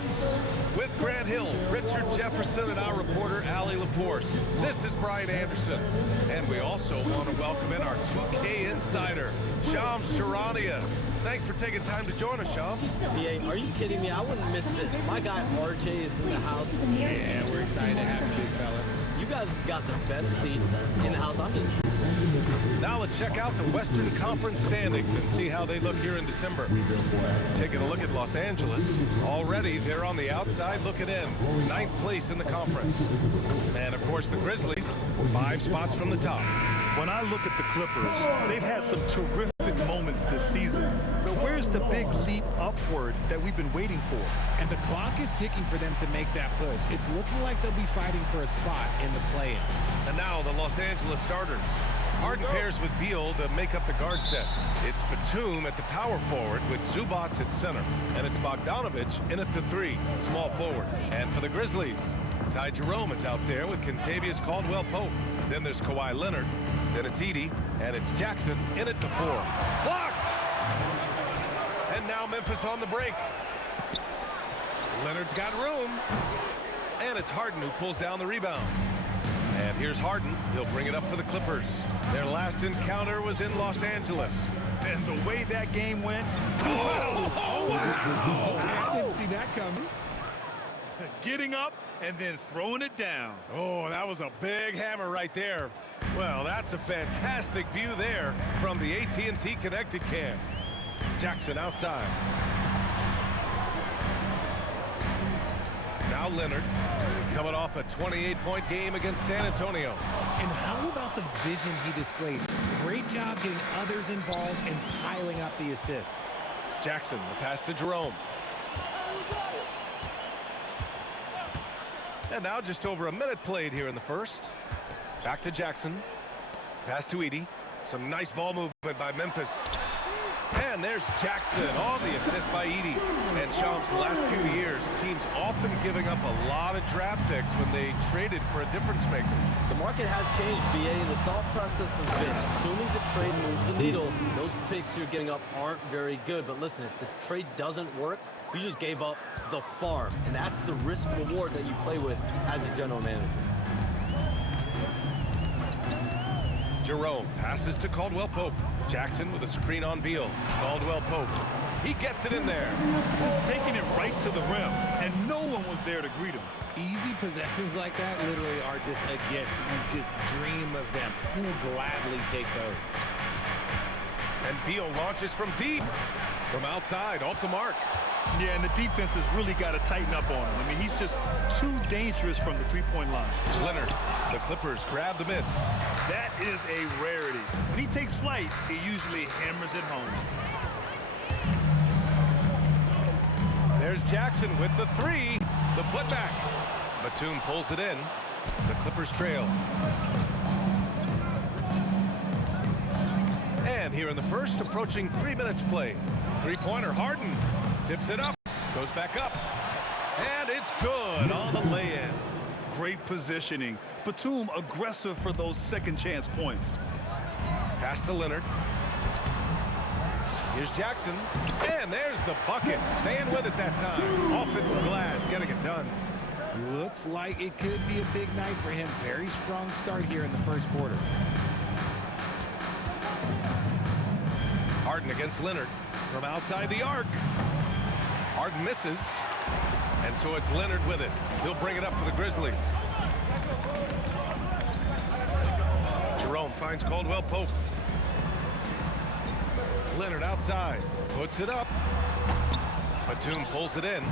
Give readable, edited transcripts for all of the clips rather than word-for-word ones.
Sports. With Grant Hill, Richard Jefferson, and our reporter, Allie LaForce. This is Brian Anderson. And we also want to welcome in our 2K insider, Shams Charania. Thanks for taking time to join us, Shams. BA, are you kidding me? I wouldn't miss this. My guy RJ is in the house. Yeah, we're excited to have you, big fella. You guys got the best seats in the house. I'm just... Now let's check out the Western Conference standings and see how they look here in December. Taking a look at Los Angeles. Already, they're on the outside looking in. 9th place in the conference. And, of course, the Grizzlies, 5 spots from the top. When I look at the Clippers, they've had some terrific moments this season. But where's the big leap upward that we've been waiting for? And the clock is ticking for them to make that push. It's looking like they'll be fighting for a spot in the play-in. And now the Los Angeles starters. Harden pairs with Beal to make up the guard set. It's Batum at the power forward with Zubac at center. And it's Bogdanovich in at the 3, small forward. And for the Grizzlies, Ty Jerome is out there with Kentavious Caldwell-Pope. Then there's Kawhi Leonard. Then it's Edey. And it's Jackson in at the 4. Blocked! And now Memphis on the break. Leonard's got room. And it's Harden who pulls down the rebound. And here's Harden. He'll bring it up for the Clippers. Their last encounter was in Los Angeles. And the way that game went... Oh, wow! I didn't see that coming. Getting up and then throwing it down. Oh, that was a big hammer right there. Well, that's a fantastic view there from the AT&T Connected Cam. Jackson outside. Now Leonard, coming off a 28-point game against San Antonio. And how about the vision he displayed? Great job getting others involved and piling up the assist. Jackson, the pass to Jerome. And now just over a minute played here in the first. Back to Jackson. Pass to Edey. Some nice ball movement by Memphis. And there's Jackson, all the assists by Edey. And Shams, the last few years, teams often giving up a lot of draft picks when they traded for a difference maker. The market has changed, BA, and the thought process has been, assuming the trade moves the needle, those picks you're getting up aren't very good. But listen, if the trade doesn't work, you just gave up the farm. And that's the risk reward that you play with as a general manager. Jerome passes to Caldwell-Pope. Jackson with a screen on Beal. Caldwell-Pope. He gets it in there. Just taking it right to the rim, and no one was there to greet him. Easy possessions like that literally are just a gift. You just dream of them. He'll gladly take those. And Beal launches from deep. From outside, off the mark. Yeah, and the defense has really got to tighten up on him. I mean, he's just too dangerous from the three-point line. Leonard, the Clippers grab the miss. That is a rarity. When he takes flight, he usually hammers it home. There's Jackson with the 3. The putback. Batum pulls it in. The Clippers trail. And here in the first, approaching 3 minutes played. Three-pointer, Harden. Tips it up. Goes back up. And it's good on the lay-in. Great positioning. Batum aggressive for those second chance points. Pass to Leonard. Here's Jackson. And there's the bucket. Staying with it that time. Offensive glass, getting it done. Looks like it could be a big night for him. Very strong start here in the first quarter. Harden against Leonard from outside the arc. Harden misses. And so it's Leonard with it. He'll bring it up for the Grizzlies. Jerome finds Caldwell-Pope. Leonard outside. Puts it up. Batum pulls it in.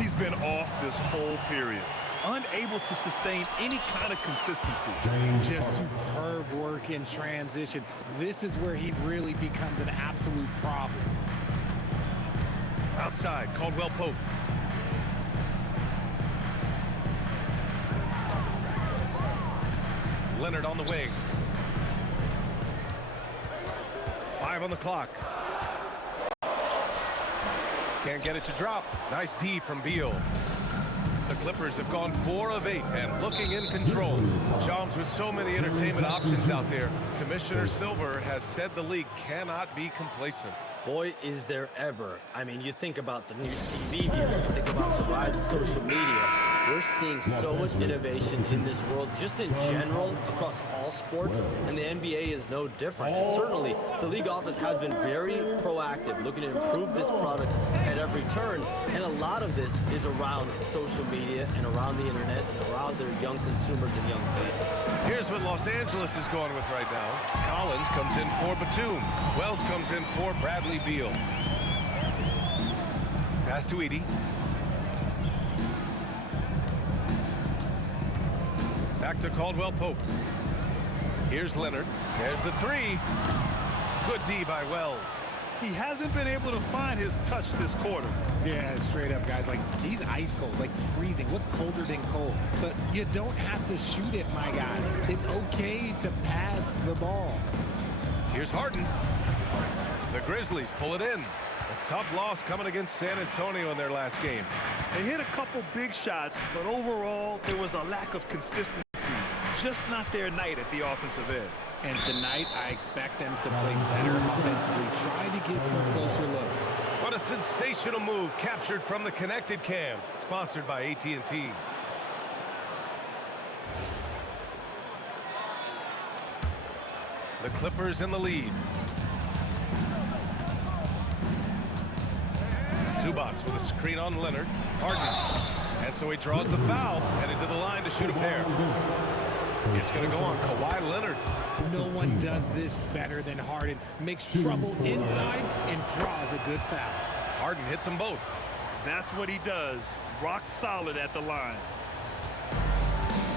He's been off this whole period. Unable to sustain any kind of consistency. Just superb work in transition. This is where he really becomes an absolute problem. Outside, Caldwell-Pope. Leonard on the wing. 5 on the clock. Can't get it to drop. Nice D from Beal. The Clippers have gone 4 of 8 and looking in control. Shams, with so many entertainment options out there, Commissioner Silver has said the league cannot be complacent. Boy, is there ever. I mean, you think about the new TV deal, you think about the rise of social media. We're seeing so much innovation in this world, just in general, across all sports, and the NBA is no different. And certainly, the league office has been very proactive, looking to improve this product at every turn, and a lot of this is around social media and around the internet and around their young consumers and young fans. Here's what Los Angeles is going with right now. Collins comes in for Batum. Wells comes in for Bradley Beal. Pass to Edey. Back to Caldwell Pope. Here's Leonard. There's the three. Good D by Wells. He hasn't been able to find his touch this quarter. Yeah, straight up, guys. Like, he's ice cold, like freezing. What's colder than cold? But you don't have to shoot it, my guy. It's okay to pass the ball. Here's Harden. The Grizzlies pull it in. A tough loss coming against San Antonio in their last game. They hit a couple big shots, but overall, there was a lack of consistency. Just not their night at the offensive end. And tonight, I expect them to play better offensively. Try to get some closer looks. What a sensational move captured from the connected cam, sponsored by AT&T. The Clippers in the lead. Zubac with a screen on Leonard. Harden. And so he draws the foul, headed to the line to shoot a pair. It's going to go on Kawhi Leonard. No one does this better than Harden. Makes trouble inside and draws a good foul. Harden hits them both. That's what he does. Rock solid at the line.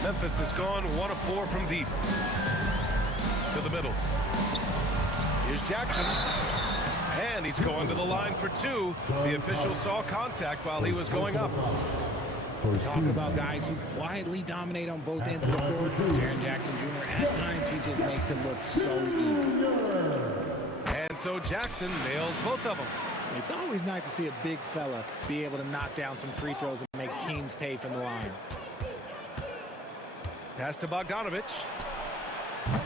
Memphis has gone 1 of 4 from deep. To the middle. Here's Jackson. And he's going to the line for 2. The official saw contact while he was going up. Talk about guys who quietly dominate on both ends of the floor. Jaren Jackson Jr. at times, he just makes it look so easy. And so Jackson nails both of them. It's always nice to see a big fella be able to knock down some free throws and make teams pay from the line. Pass to Bogdanovich.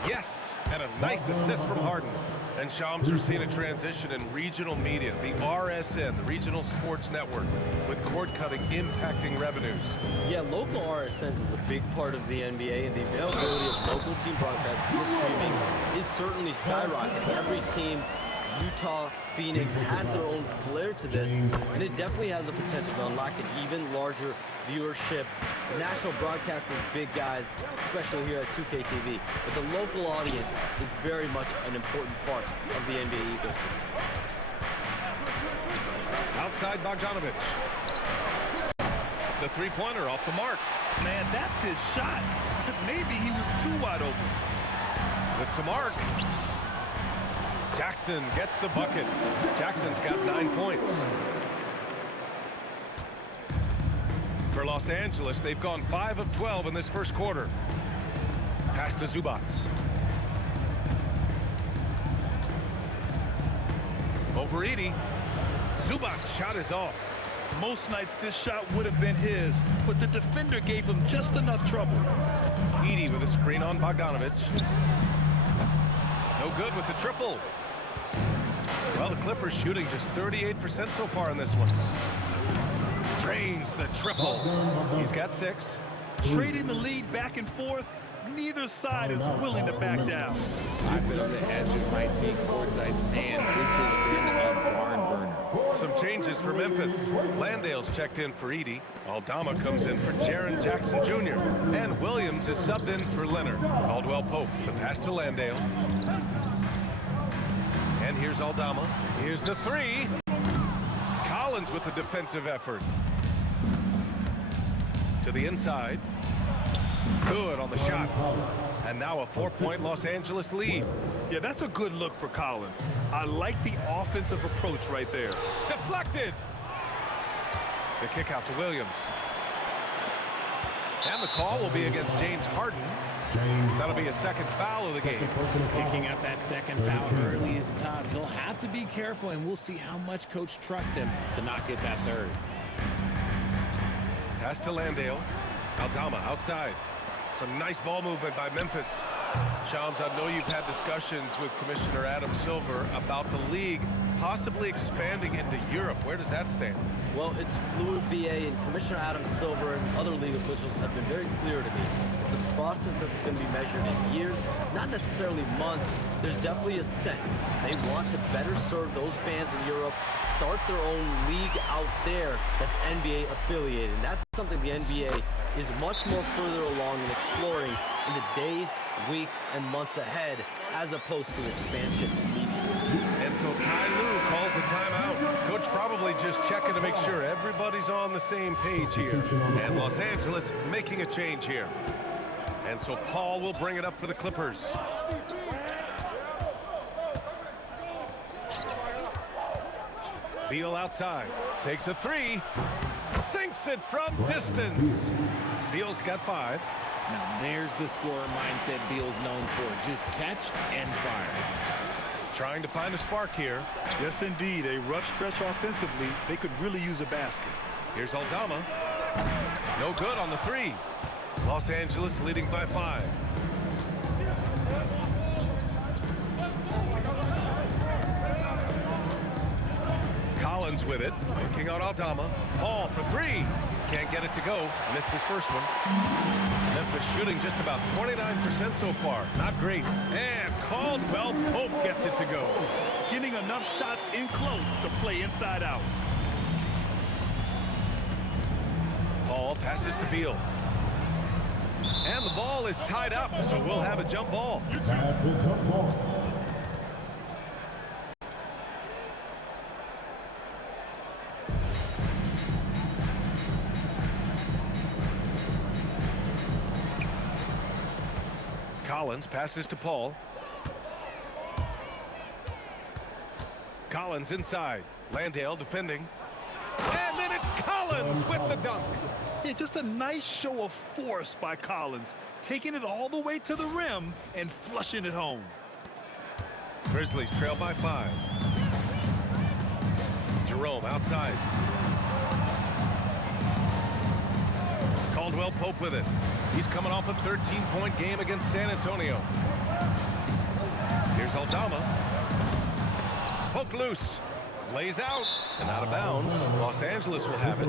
Yes, and a nice assist from Harden. And Shams are seeing a transition in regional media, the RSN, the Regional Sports Network, with cord cutting impacting revenues. Yeah, local RSNs is a big part of the NBA, and the availability of local team broadcasts via streaming is certainly skyrocketing. Every team, Utah, Phoenix, has their own flair to this, and it definitely has the potential to unlock an even larger viewership. The national broadcast is big, guys, especially here at 2K TV, but the local audience is very much an important part of the NBA ecosystem. Outside Bogdanovich. The three-pointer off the mark. Man, that's his shot. Maybe he was too wide open. It's a mark. Jackson gets the bucket. Jackson's got 9 points. For Los Angeles, they've gone 5 of 12 in this first quarter. Pass to Zubac. Over Edey. Zubac's shot is off. Most nights this shot would have been his, but the defender gave him just enough trouble. Edey with a screen on Bogdanovich. No good with the triple. Well, the Clippers shooting just 38% so far in this one. Drains the triple. He's got 6. Trading the lead back and forth, neither side is willing to back down. I've been on the edge of my seat courtside. Man, this has been a barn burner. Some changes for Memphis. Landale's checked in for Edey. Aldama comes in for Jaren Jackson Jr. And Williams is subbed in for Leonard. Caldwell Pope, the pass to Landale. And here's Aldama. Here's the 3. Collins with the defensive effort. To the inside. Good on the shot. And now a 4-point Los Angeles lead. Yeah, that's a good look for Collins. I like the offensive approach right there. Deflected. The kick out to Williams. And the call will be against James Harden. That'll be a second foul of the game. Picking up that second foul early is tough. He'll have to be careful, and we'll see how much coach trusts him to not get that third. Pass to Landale. Aldama outside. Some nice ball movement by Memphis. Shams, I know you've had discussions with Commissioner Adam Silver about the league possibly expanding into Europe. Where does that stand? Well, it's fluid, BA, and Commissioner Adam Silver and other league officials have been very clear to me. It's a process that's going to be measured in years, not necessarily months. There's definitely a sense they want to better serve those fans in Europe, start their own league out there that's NBA affiliated. And that's something the NBA is much more further along in exploring in the days, weeks, and months ahead, as opposed to expansion immediately. And so Ty Lue calls the timeout. Coach probably just checking to make sure everybody's on the same page here. And Los Angeles making a change here. And so Paul will bring it up for the Clippers. Beal outside, takes a three, sinks it from distance. Beal's got 5. Now there's the scorer mindset Beal's known for. Just catch and fire. Trying to find a spark here. Yes, indeed. A rough stretch offensively. They could really use a basket. Here's Aldama. No good on the 3. Los Angeles leading by 5. Collins with it, looking on Aldama. Paul for 3. Can't get it to go. Missed his first one. Memphis shooting just about 29% so far. Not great. And Caldwell Pope gets it to go. Getting enough shots in close to play inside out. Paul passes to Beal. And the ball is tied up, so we'll have a jump ball. Collins passes to Paul. Collins inside. Landale defending. And then it's Collins with the dunk. Yeah, just a nice show of force by Collins, taking it all the way to the rim and flushing it home. Grizzlies trail by 5. Jerome outside. Caldwell Pope with it. He's coming off a 13-point game against San Antonio. Here's Aldama. Poke loose. Lays out and out of bounds. Los Angeles will have it.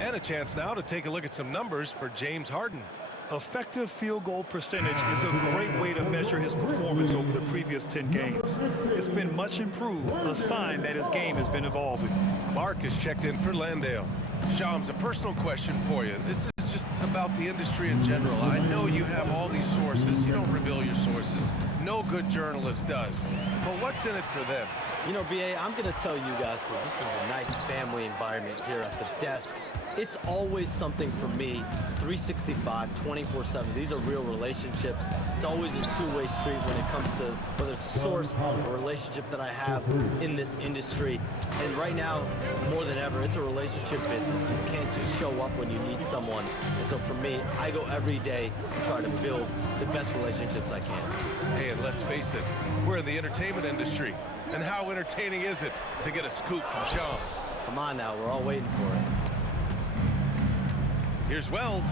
And a chance now to take a look at some numbers for James Harden. Effective field goal percentage is a great way to measure his performance over the previous 10 games. It's been much improved, a sign that his game has been evolving. Clark is checked in for Landale. Shams, a personal question for you. This is just about the industry in general. I know you have all these sources. You don't reveal your sources. No good journalist does. But what's in it for them? You know, BA, I'm going to tell you guys, because this is a nice family environment here at the desk. It's always something for me, 365, 24/7. These are real relationships. It's always a two-way street when it comes to whether it's a source or a relationship that I have in this industry. And right now, more than ever, it's a relationship business. You can't just show up when you need someone. And so for me, I go every day to try to build the best relationships I can. Hey, and let's face it, we're in the entertainment industry. And how entertaining is it to get a scoop from Shams? Come on now, we're all waiting for it. Here's Wells.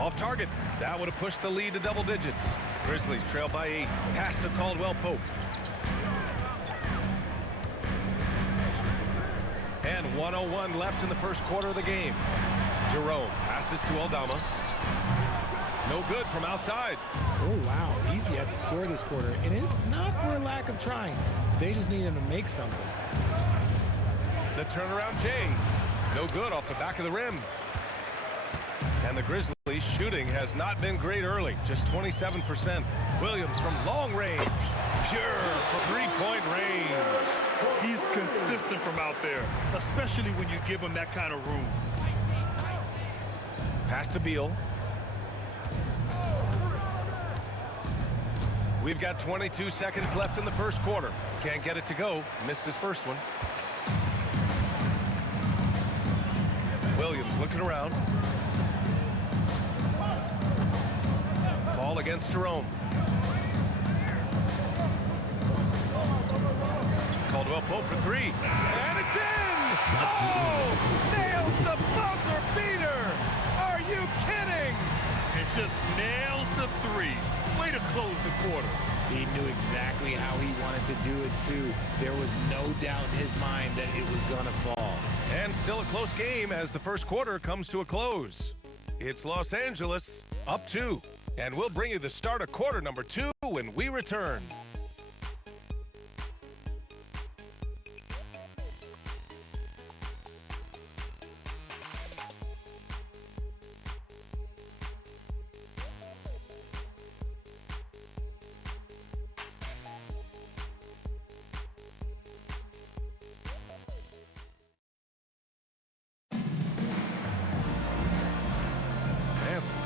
Off target. That would have pushed the lead to double digits. Grizzlies trail by 8. Pass to Caldwell Pope. And 1:01 left in the first quarter of the game. Jerome passes to Aldama. No good from outside. Oh, wow. Easy at the score this quarter. And it's not for a lack of trying. They just need him to make something. The turnaround Jay. No good off the back of the rim. And the Grizzlies shooting has not been great early. Just 27%. Williams from long range. Pure for three-point range. He's consistent from out there, especially when you give him that kind of room. Pass to Beal. We've got 22 seconds left in the first quarter. Can't get it to go. Missed his first one. Williams looking around. Ball against Jerome. Caldwell Pope for 3. And it's in! Oh! Nails the buzzer beater! Are you kidding? It just nails the 3. do it too. There was no doubt in his mind that it was going to fall. And still a close game as the first quarter comes to a close. It's Los Angeles up 2. And we'll bring you the start of quarter number 2 when we return.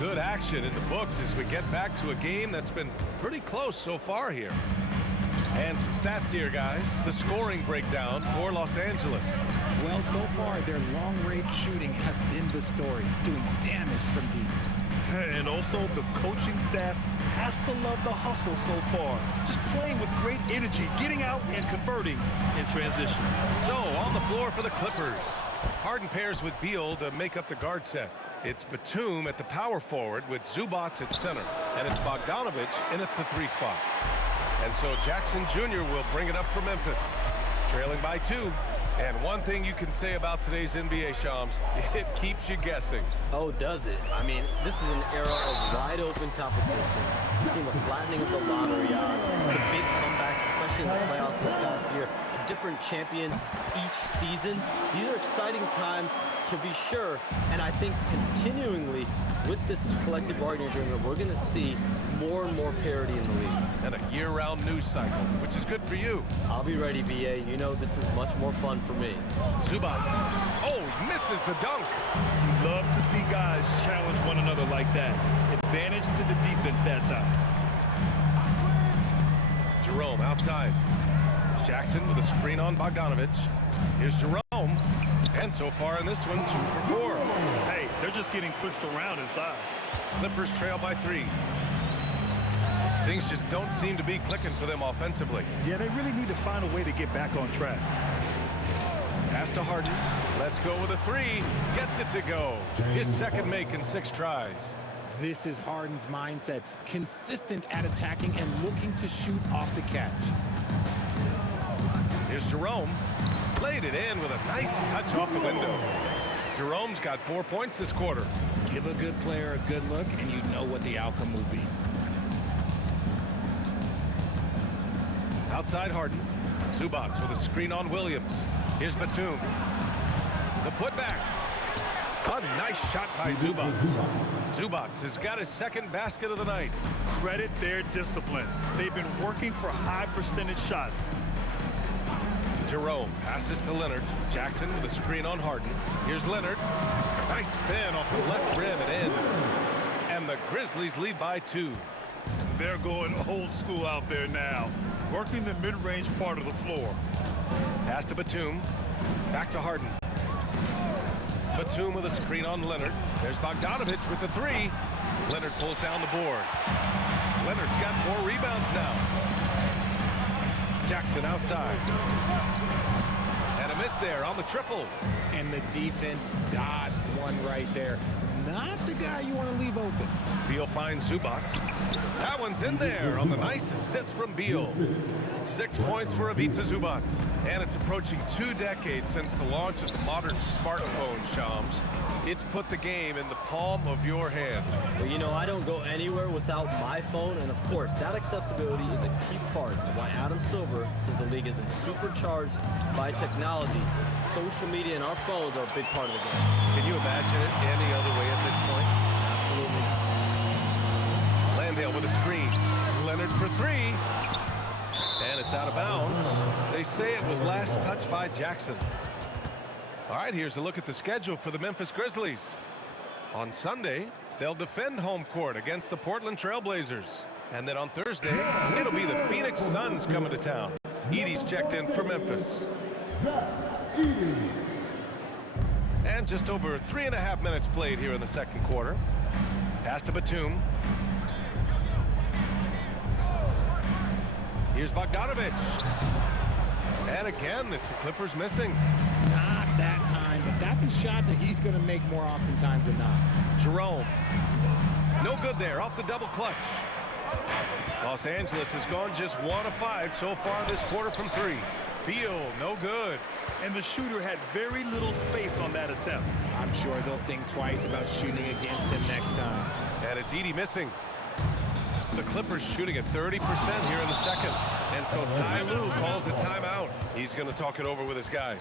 Good action in the books as we get back to a game that's been pretty close so far here. And some stats here, guys. The scoring breakdown for Los Angeles. Well, so far, their long-range shooting has been the story, doing damage from deep. And also, the coaching staff has to love the hustle so far. Just playing with great energy, getting out and converting in transition. So, on the floor for the Clippers. Harden pairs with Beal to make up the guard set. It's Batum at the power forward with Zubac at center. And it's Bogdanovic in at the 3 spot. And so Jackson Jr. will bring it up for Memphis. Trailing by 2. And one thing you can say about today's NBA, Shams, it keeps you guessing. Oh, does it? I mean, this is an era of wide-open competition. We've seen the flattening of the lottery odds, the big comebacks, especially in the playoffs this past year. A different champion each season. These are exciting times to be sure, and I think continuingly with this collective bargaining agreement, we're going to see more and more parity in the league. And a year-round news cycle, which is good for you. I'll be ready, BA. You know this is much more fun for me. Zubac. Oh, he misses the dunk. You love to see guys challenge one another like that. Advantage to the defense that time. Jerome outside. Jackson with a screen on Bogdanovic. Here's Jerome. And so far in this one, 2 for 4. Hey, they're just getting pushed around inside. Clippers trail by 3. Things just don't seem to be clicking for them offensively. Yeah, they really need to find a way to get back on track. Pass to Harden. Let's go with a 3. Gets it to go. His second make in 6 tries. This is Harden's mindset. Consistent at attacking and looking to shoot off the catch. Here's Jerome. Laid it in with a nice touch off the window. Jerome's got 4 points this quarter. Give a good player a good look, and you know what the outcome will be. Outside Harden. Zubac with a screen on Williams. Here's Batum. The putback. A nice shot by Zubac. Zubac has got his second basket of the night. Credit their discipline. They've been working for high percentage shots. Jerome passes to Leonard. Jackson with a screen on Harden. Here's Leonard. Nice spin off the left rim and in. And the Grizzlies lead by 2. They're going old school out there now, working the mid-range part of the floor. Pass to Batum. Back to Harden. Batum with a screen on Leonard. There's Bogdanovic with the 3. Leonard pulls down the board. Leonard's got 4 rebounds now. Jackson outside. And a miss there on the triple. And the defense dodged one right there. Not the guy you want to leave open. Beal finds Zubac. That one's in there on the nice assist from Beal. 6 points for Ivica Zubac. And it's approaching 2 decades since the launch of the modern smartphone, Shams. It's put the game in the palm of your hand. Well, you know, I don't go anywhere without my phone, and of course, that accessibility is a key part of why Adam Silver says the league has been supercharged by technology. Social media and our phones are a big part of the game. Can you imagine it any other way at this point? Absolutely not. Landale with a screen. Leonard for 3. And it's out of bounds. They say it was last touched by Jackson. All right, here's a look at the schedule for the Memphis Grizzlies. On Sunday, they'll defend home court against the Portland Trail Blazers. And then on Thursday, it'll be the Phoenix Suns coming to town. Edey's checked in for Memphis. And just over 3.5 minutes played here in the second quarter. Pass to Batum. Here's Bogdanovic. And again, it's the Clippers missing. Not that time, but that's a shot that he's going to make more oftentimes than not. Jerome. No good there, off the double clutch. Los Angeles has gone just 1 of 5 so far this quarter from 3. Beal, no good. And the shooter had very little space on that attempt. I'm sure they'll think twice about shooting against him next time. And it's Edey missing. The Clippers shooting at 30% here in the second. And so Ty Lue calls a timeout. He's going to talk it over with his guys.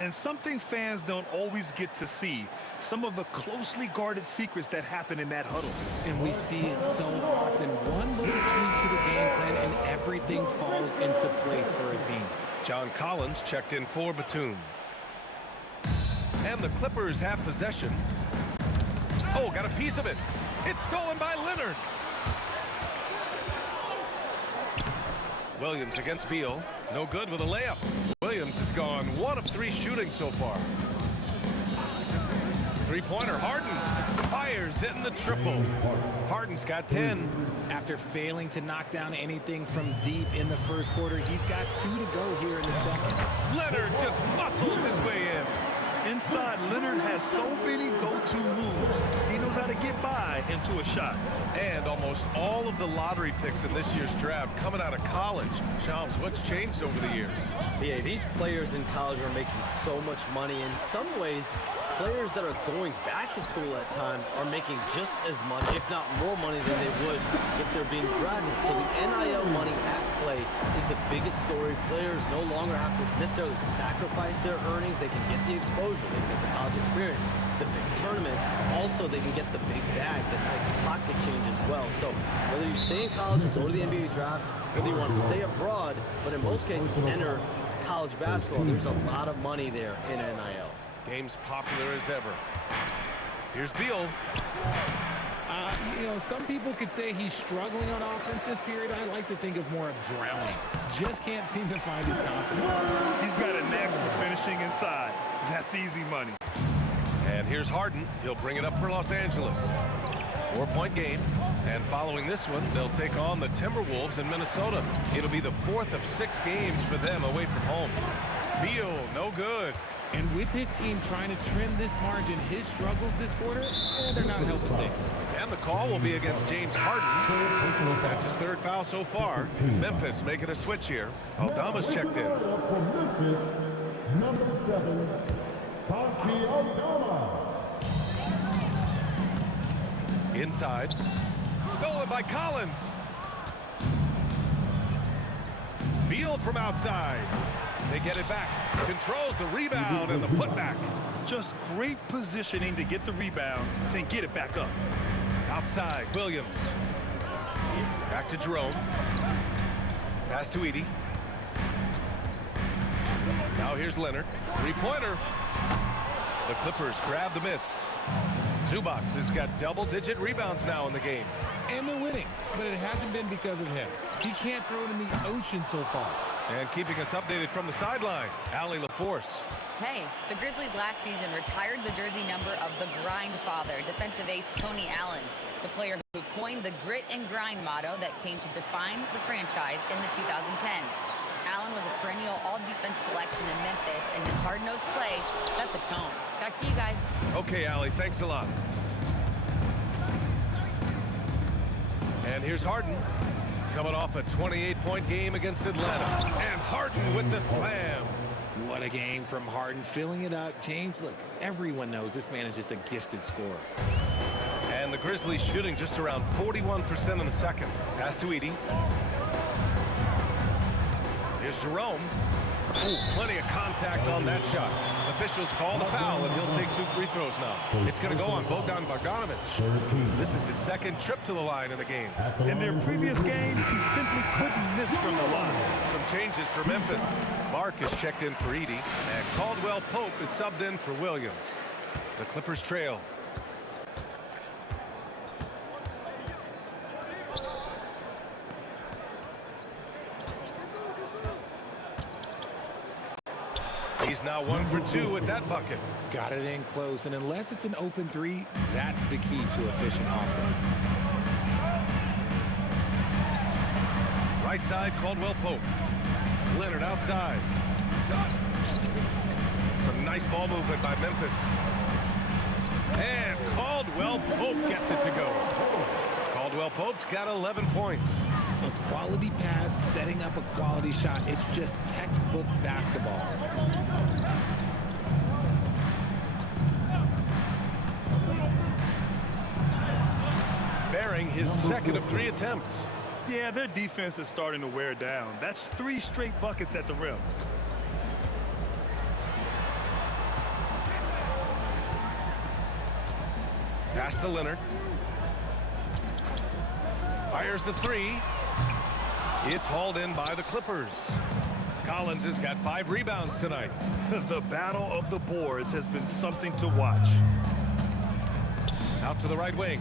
And something fans don't always get to see, some of the closely guarded secrets that happen in that huddle. And we see it so often. One little tweak to the game plan and everything falls into place for a team. John Collins checked in for Batum. And the Clippers have possession. Oh, got a piece of it. It's stolen by Leonard. Williams against Beal. No good with a layup. Williams has gone 1 of 3 shooting so far. Three-pointer, Harden fires in the triple. Harden's got 10. After failing to knock down anything from deep in the first quarter, he's got 2 to go here in the second. Leonard just muscles his way in. Inside, Leonard has so many go-to moves. He knows how to get by into a shot. And almost all of the lottery picks in this year's draft coming out of college. Shams, what's changed over the years? Yeah, these players in college are making so much money. In some ways, players that are going back to school at times are making just as much, if not more money than they would if they're being drafted. So the NIL money at play is the biggest story. Players no longer have to necessarily sacrifice their earnings. They can get the exposure. They can get the college experience, the big tournament. Also, they can get the big bag, the nice pocket change as well. So whether you stay in college or go to the NBA draft, whether you want to stay abroad, but in most cases enter college basketball, there's a lot of money there in NIL. Game's popular as ever. Here's Beal. You know, some people could say he's struggling on offense this period. I like to think of more of drowning. Just can't seem to find his confidence. He's got a knack for finishing inside. That's easy money. And here's Harden. He'll bring it up for Los Angeles. 4-point game. And following this one, they'll take on the Timberwolves in Minnesota. It'll be the 4th of 6 games for them away from home. Beal, no good. And with his team trying to trim this margin, his struggles this quarter, they're not helping things. And the call will be against James Harden. That's his 3rd foul so far. Memphis making a switch here. Aldama's checked in. Number 7, Santi Aldama. Inside. Stolen by Collins. Beal from outside. They get it back. Controls the rebound and the putback. Just great positioning to get the rebound, then get it back up. Outside, Williams. Back to Jerome. Pass to Edey. Now here's Leonard. 3-pointer. The Clippers grab the miss. Zubac has got double-digit rebounds now in the game. And they're winning, but it hasn't been because of him. He can't throw it in the ocean so far. And keeping us updated from the sideline, Allie LaForce. Hey, the Grizzlies last season retired the jersey number of the grind father, defensive ace Tony Allen, the player who coined the grit and grind motto that came to define the franchise in the 2010s. Allen was a perennial all-defense selection in Memphis, and his hard-nosed play set the tone. Back to you guys. Okay, Allie, thanks a lot. And here's Harden. Coming off a 28-point game against Atlanta. And Harden with the slam. What a game from Harden, filling it up. James, look, everyone knows this man is just a gifted scorer. And the Grizzlies shooting just around 41% in the second. Pass to Edey. Here's Jerome. Ooh, plenty of contact on that shot. Officials call the foul, and he'll take 2 free throws now. It's going to go on Bogdan Bogdanovic. This is his 2nd trip to the line in the game. In their previous game, he simply couldn't miss from the line. Some changes for Memphis. Clark is checked in for Edey, and Caldwell Pope is subbed in for Williams. The Clippers trail. He's now 1 for 2 with that bucket. Got it in close, and unless it's an open 3, that's the key to efficient offense. Right side, Caldwell Pope. Leonard outside. Some nice ball movement by Memphis. And Caldwell Pope gets it to go. Caldwell Pope Wilt's got 11 points. A quality pass, setting up a quality shot. It's just textbook basketball. Bearing his second of 3 attempts. Yeah, their defense is starting to wear down. That's 3 straight buckets at the rim. Pass to Leonard. Fires the 3. It's hauled in by the Clippers. Collins has got 5 rebounds tonight. The battle of the boards has been something to watch. Out to the right wing.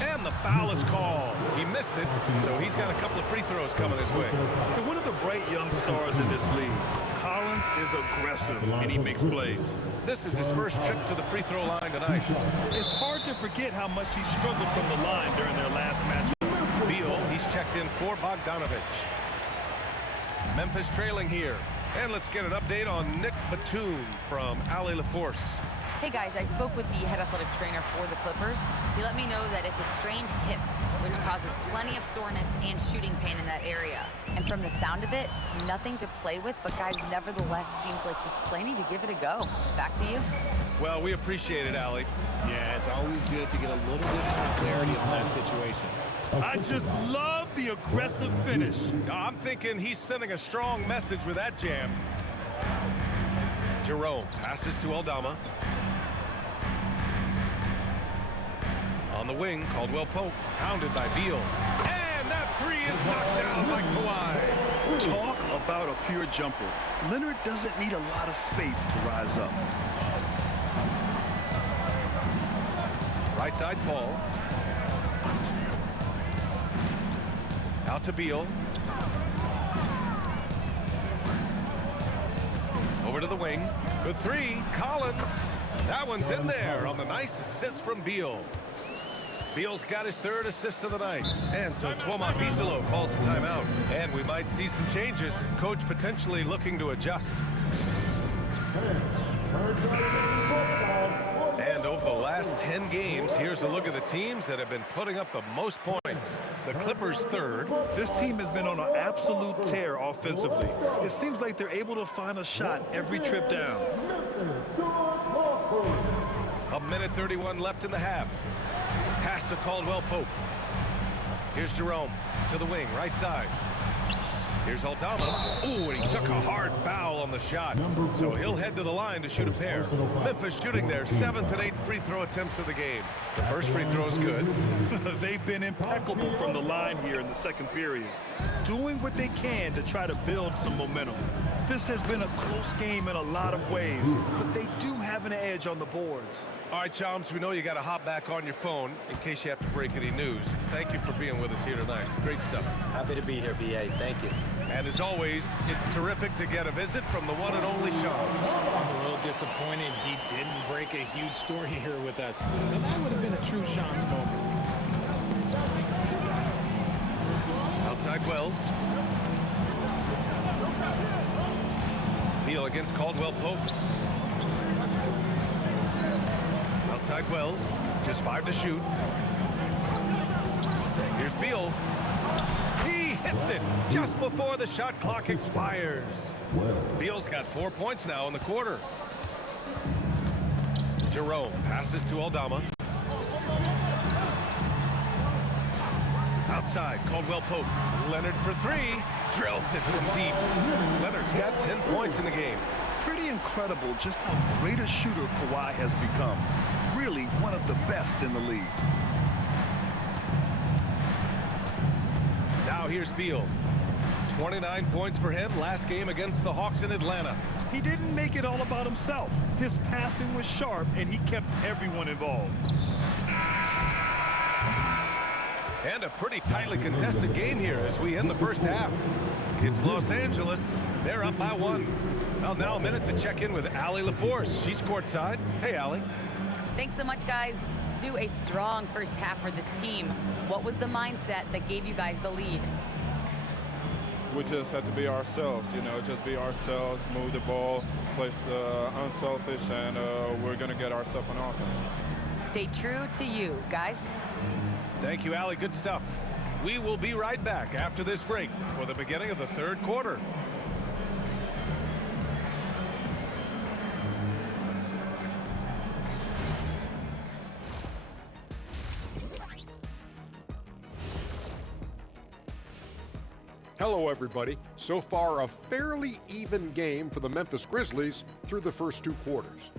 And the foul is called. He missed it, so he's got a couple of free throws coming his way. And one of the bright young stars in this league. Collins is aggressive, and he makes plays. This is his first trip to the free throw line tonight. It's hard to forget how much he struggled from the line during their last match. Beal, he's checked in for Bogdanovich. Memphis trailing here. And let's get an update on Nick Batum from Ali LaForce. Hey guys, I spoke with the head athletic trainer for the Clippers. He let me know that it's a strained hip, which causes plenty of soreness and shooting pain in that area. And from the sound of it, nothing to play with, but guys, nevertheless, seems like he's planning to give it a go. Back to you. Well, we appreciate it, Ali. Yeah, it's always good to get a little bit more clarity on that situation. I just love the aggressive finish. I'm thinking he's sending a strong message with that jam. Jerome passes to Aldama. On the wing, Caldwell Pope, pounded by Beal. And that 3 is knocked down by Kawhi. Talk about a pure jumper. Leonard doesn't need a lot of space to rise up. Right side, Paul. Out to Beal. Over to the wing. For 3, Collins. That one's in there on the nice assist from Beal. Beal's got his 3rd assist of the night. And so Tomas Isolo calls a timeout. And we might see some changes. Coach potentially looking to adjust. And over the last 10 games, here's a look at the teams that have been putting up the most points. The Clippers 3rd. This team has been on an absolute tear offensively. It seems like they're able to find a shot every trip down. A minute 31 left in the half. Pass to Caldwell Pope. Here's Jerome to the wing, right side. Here's Aldama. Ooh, and he took a hard foul on the shot. So he'll head to the line to shoot a pair. Memphis shooting their 7th and 8th free throw attempts of the game. The first free throw is good. They've been impeccable from the line here in the second period, doing what they can to try to build some momentum. This has been a close game in a lot of ways, but they do have an edge on the boards. All right, Chums, we know you got to hop back on your phone in case you have to break any news. Thank you for being with us here tonight. Great stuff. Happy to be here, BA. Thank you. And as always, it's terrific to get a visit from the one and only Sean. I'm a little disappointed he didn't break a huge story here with us. And that would have been a true Sean's moment. Outside Wells. Beal against Caldwell Pope. Outside Wells, just 5 to shoot. Here's Beal. He hits it just before the shot clock expires. Beal's got 4 points now in the quarter. Jerome passes to Aldama. Outside, Caldwell Pope. Leonard for 3. Drills it from deep. Leonard's got 10 points in the game. Pretty incredible just how great a shooter Kawhi has become. Really one of the best in the league. Now here's Beal. 29 points for him last game against the Hawks in Atlanta. He didn't make it all about himself. His passing was sharp, and he kept everyone involved. And a pretty tightly contested game here as we end the first half. It's Los Angeles. They're up by 1. Well, now a minute to check in with Ali LaForce. She's courtside. Hey, Ali. Thanks so much, guys. Zoo, a strong first half for this team. What was the mindset that gave you guys the lead? We just have to be ourselves, just be ourselves, move the ball, play unselfish, and we're going to get ourselves on offense. Stay true to you, guys. Thank you, Allie. Good stuff. We will be right back after this break for the beginning of the third quarter. Hello, everybody. So far, a fairly even game for the Memphis Grizzlies through the first two quarters.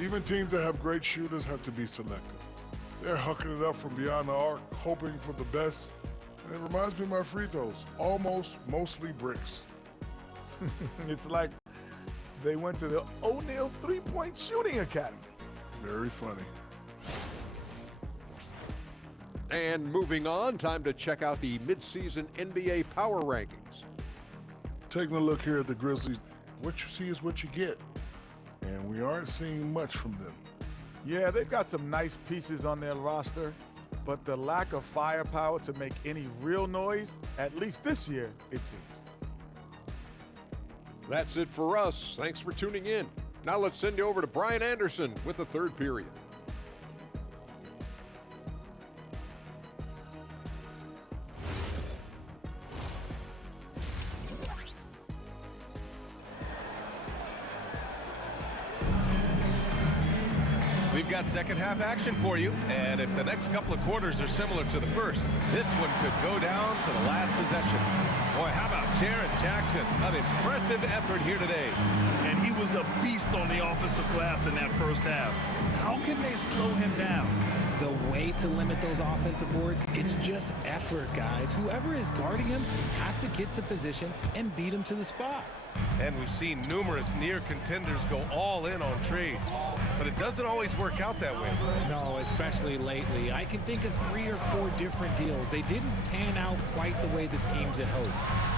Even teams that have great shooters have to be selective. They're hucking it up from beyond the arc, hoping for the best. And it reminds me of my free throws, mostly bricks. It's like they went to the O'Neal three-point shooting academy. Very funny. And moving on, time to check out the midseason NBA power rankings. Taking a look here at the Grizzlies, what you see is what you get. And we aren't seeing much from them. Yeah, they've got some nice pieces on their roster, but the lack of firepower to make any real noise, at least this year, it seems. That's it for us. Thanks for tuning in. Now let's send you over to Brian Anderson with the third period. We've got second half action for you, and if the next couple of quarters are similar to the first, this one could go down to the last possession. Boy, how about Jaren Jackson? An impressive effort here today. And he was a beast on the offensive glass in that first half. How can they slow him down? The way to limit those offensive boards, it's just effort, guys. Whoever is guarding him has to get to position and beat him to the spot. And we've seen numerous near contenders go all in on trades, but it doesn't always work out that way. No, especially lately. I can think of 3 or 4 different deals. They didn't pan out quite the way the teams had hoped.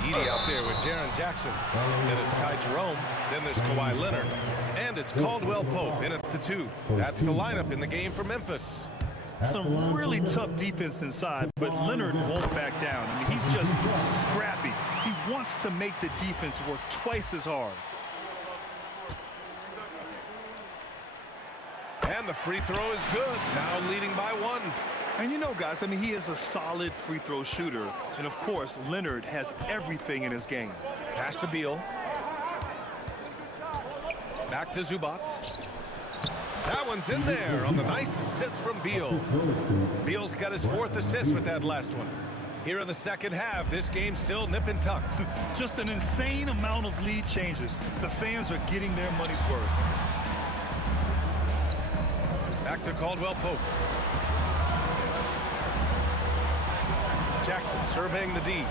Edie out there with Jaren Jackson. Then it's Ty Jerome. Then there's Kawhi Leonard. And it's Caldwell Pope in at the 2. That's the lineup in the game for Memphis. Some really tough defense inside, but Leonard won't back down. I mean, he's just scrappy. He wants to make the defense work twice as hard. And the free throw is good. Now leading by 1. And you know, guys, I mean, he is a solid free throw shooter. And, of course, Leonard has everything in his game. Pass to Beal. Back to Zubac. That one's in there on the nice assist from Beal. Beal's got his 4th assist with that last one. Here in the second half, this game's still nip and tuck. Just an insane amount of lead changes. The fans are getting their money's worth. Back to Caldwell Pope. Jackson surveying the D.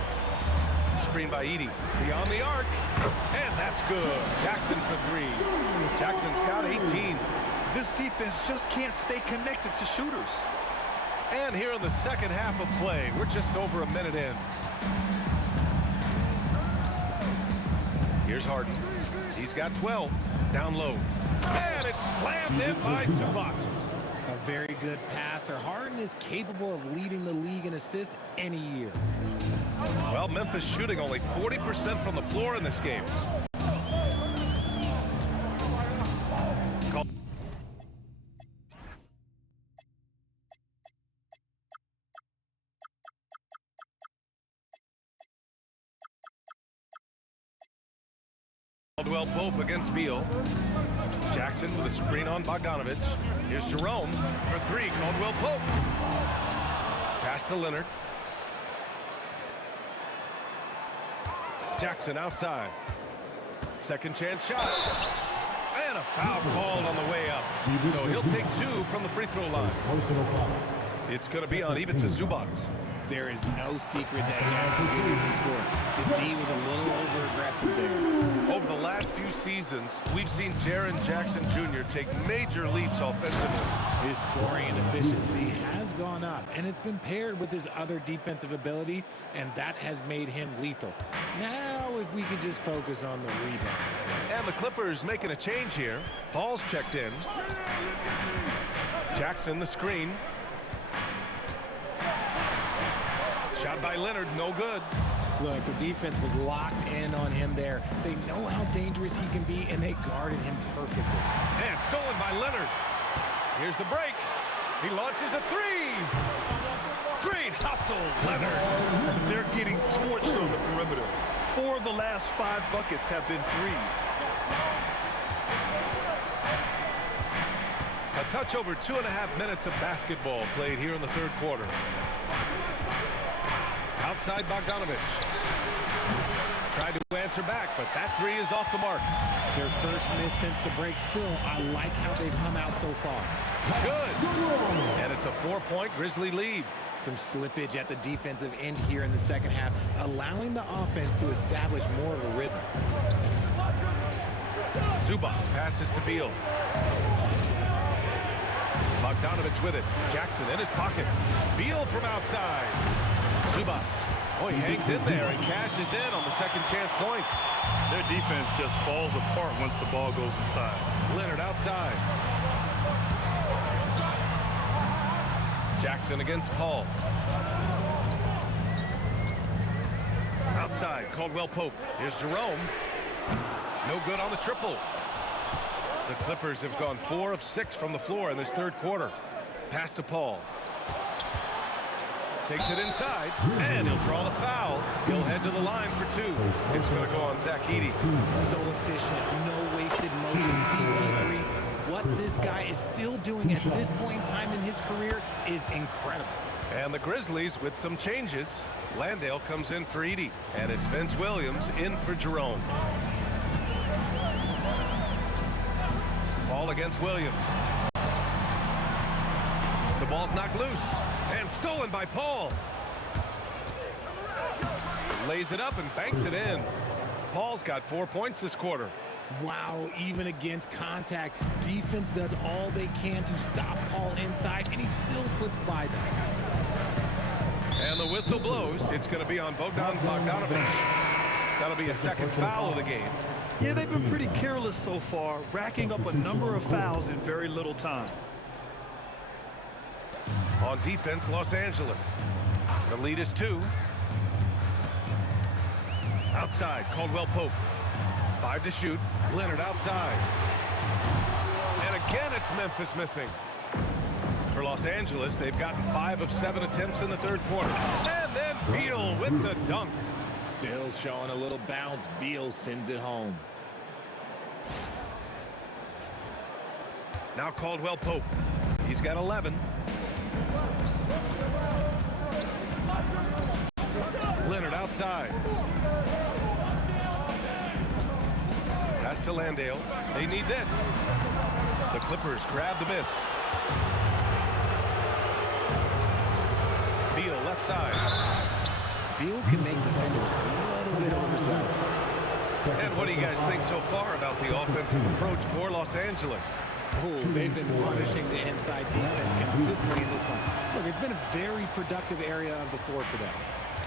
Screen by Edie. Beyond the arc. And that's good. Jackson for 3. Jackson's got 18. This defense just can't stay connected to shooters. And here in the second half of play, we're just over a minute in. Here's Harden. He's got 12. Down low. And it's slammed in by Zubac. A very good passer. Harden is capable of leading the league in assists any year. Well, Memphis shooting only 40% from the floor in this game. Caldwell Pope against Beal. Jackson with a screen on Bogdanovich. Here's Jerome for 3. Caldwell Pope. Pass to Leonard. Jackson outside. Second chance shot. And a foul called on the way up. So he'll take 2 from the free throw line. It's going to be on even to Zubac. There is no secret that Jackson can score. The D was a little over-aggressive there. Over the last few seasons, we've seen Jaren Jackson Jr. take major leaps offensively. His scoring and efficiency has gone up, and it's been paired with his other defensive ability, and that has made him lethal. Now, if we could just focus on the rebound. And the Clippers making a change here. Paul's checked in. Jackson the screen. Shot by Leonard, no good. Look, the defense was locked in on him there. They know how dangerous he can be, and they guarded him perfectly. And stolen by Leonard. Here's the break. He launches a three. Great hustle, Leonard. They're getting torched on the perimeter. 4 of the last 5 buckets have been threes. A touch over 2.5 minutes of basketball played here in the third quarter. Outside Bogdanovich. Tried to answer back, but that three is off the mark. Their first miss since the break. Still, I like how they've come out so far. It's good. And it's a 4-point Grizzly lead. Some slippage at the defensive end here in the second half, allowing the offense to establish more of a rhythm. Zubac passes to Beal. Bogdanovich with it. Jackson in his pocket. Beal from outside. Zubac. Oh, he hangs in there and cashes in on the second chance points. Their defense just falls apart once the ball goes inside. Leonard outside. Jackson against Paul. Outside, Caldwell Pope. Here's Jerome. No good on the triple. The Clippers have gone 4 of 6 from the floor in this third quarter. Pass to Paul. Takes it inside, and he'll draw the foul. He'll head to the line for 2. It's going to go on Zach Edey. So efficient, no wasted motion. CP3. What this guy is still doing at this point in time in his career is incredible. And the Grizzlies with some changes. Landale comes in for Edey, and it's Vince Williams in for Jerome. Paul against Williams. The ball's knocked loose and stolen by Paul. Lays it up and banks it in. Paul's got 4 points this quarter. Wow, even against contact, defense does all they can to stop Paul inside, and he still slips by them. And the whistle blows. It's going to be on Bogdanovich. That'll be a second foul of the game. Yeah, they've been pretty careless so far, racking up a number of fouls in very little time. On defense, Los Angeles. The lead is 2. Outside, Caldwell Pope. 5 to shoot. Leonard outside. And again, it's Memphis missing. For Los Angeles, they've gotten 5 of 7 attempts in the third quarter. And then Beal with the dunk. Still showing a little bounce. Beal sends it home. Now Caldwell Pope. He's got 11. Leonard outside. Pass to Landale. They need this. The Clippers grab the miss. Beal left side. Beal can make defenders a little bit oversized. And what do you guys think so far about the offensive approach for Los Angeles? Oh, they've been punishing the inside defense consistently in this one. Look, it's been a very productive area of the floor for them.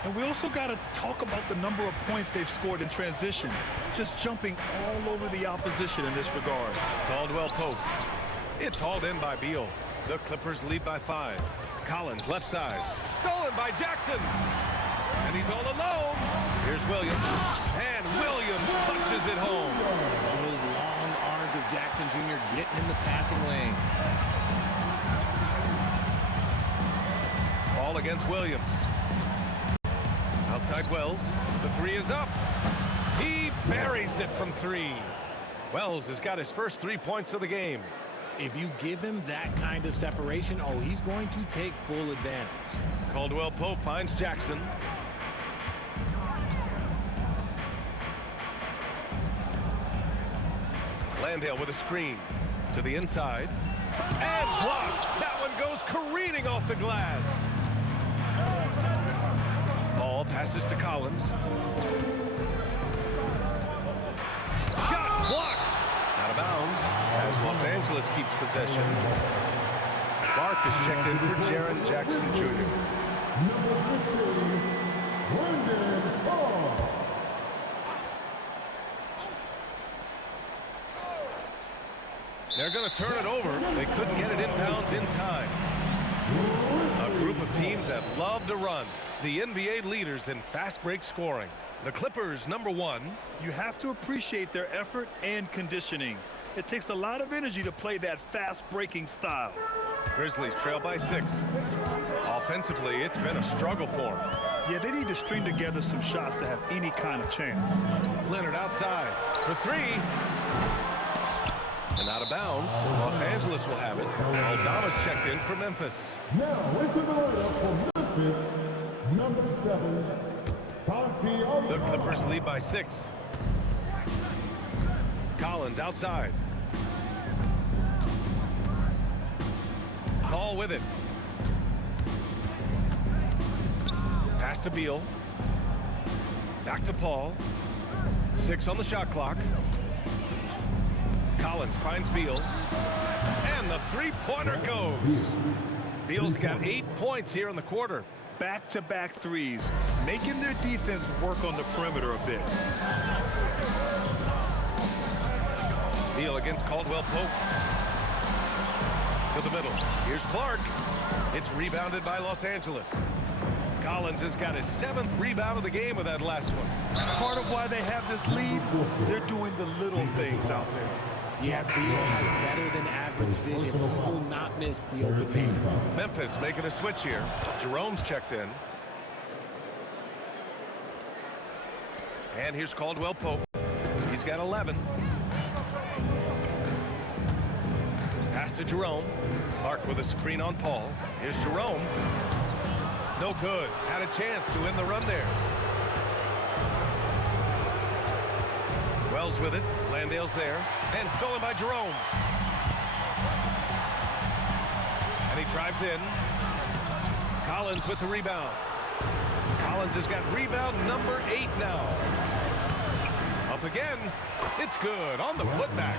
And we also got to talk about the number of points they've scored in transition, just jumping all over the opposition in this regard. Caldwell Pope. It's hauled in by Beal. The Clippers lead by 5. Collins left side. Stolen by Jackson. And he's all alone. Here's Williams. And Williams punches it home. Those long arms of Jackson Jr. getting in the passing lanes. Ball against Williams. Outside Wells. The 3 is up. He buries it from 3. Wells has got his first 3 points of the game. If you give him that kind of separation, oh, he's going to take full advantage. Caldwell Pope finds Jackson. Landale with a screen to the inside. And blocked. That one goes careening off the glass. Ball passes to Collins. Shot blocked. Out of bounds as Los Angeles keeps possession. Clark is checked in for Jaren Jackson Jr. They're going to turn it over. They couldn't get it inbounds in time. A group of teams that love to run. The NBA leaders in fast break scoring. The Clippers, number 1. You have to appreciate their effort and conditioning. It takes a lot of energy to play that fast-breaking style. Grizzlies trail by 6. Offensively, it's been a struggle for them. Yeah, they need to string together some shots to have any kind of chance. Leonard outside for 3. And out of bounds. Los Angeles will have it. Aldama's checked in for Memphis. Now into the lineup for Memphis, number 7, Santi. The Clippers lead by 6. Collins outside. Paul with it. Pass to Beal. Back to Paul. 6 on the shot clock. Collins finds Beal. And the three-pointer goes. Beal's got 8 points here in the quarter. Back-to-back threes, making their defense work on the perimeter a bit. Beal against Caldwell Pope. To the middle. Here's Clark. It's rebounded by Los Angeles. Collins has got his 7th rebound of the game with that last one. Part of why they have this lead, they're doing the little things out there. Yeah, Beal has better than average vision. He will not miss the open team. Memphis making a switch here. Jerome's checked in. And here's Caldwell Pope. He's got 11. Pass to Jerome. Clark with a screen on Paul. Here's Jerome. No good. Had a chance to win the run there. Wells with it. Landale's there. And stolen by Jerome. And he drives in. Collins with the rebound. Collins has got rebound number 8 now. Up again. It's good on the putback.